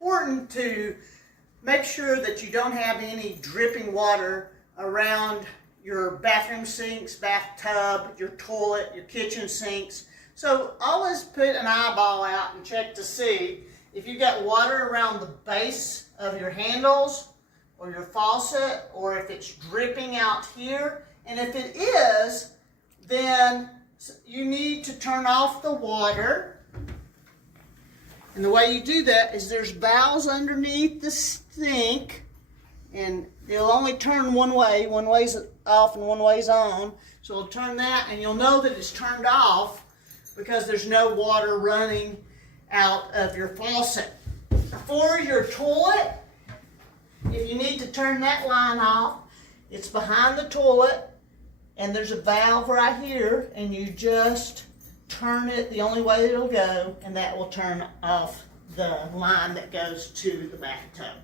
Important to make sure that you don't have any dripping water around your bathroom sinks, bathtub, your toilet, your kitchen sinks. So always put an eyeball out and check to see if you've got water around the base of your handles or your faucet, or if it's dripping out here. And if it is, then you need to turn off the water. And the way you do that is there's valves underneath the sink, and it'll only turn one way. One way's off and one way's on. So it'll turn that, and you'll know that it's turned off because there's no water running out of your faucet. For your toilet, if you need to turn that line off, it's behind the toilet, and there's a valve right here, and you just turn it the only way it'll go, and that will turn off the line that goes to the bathtub.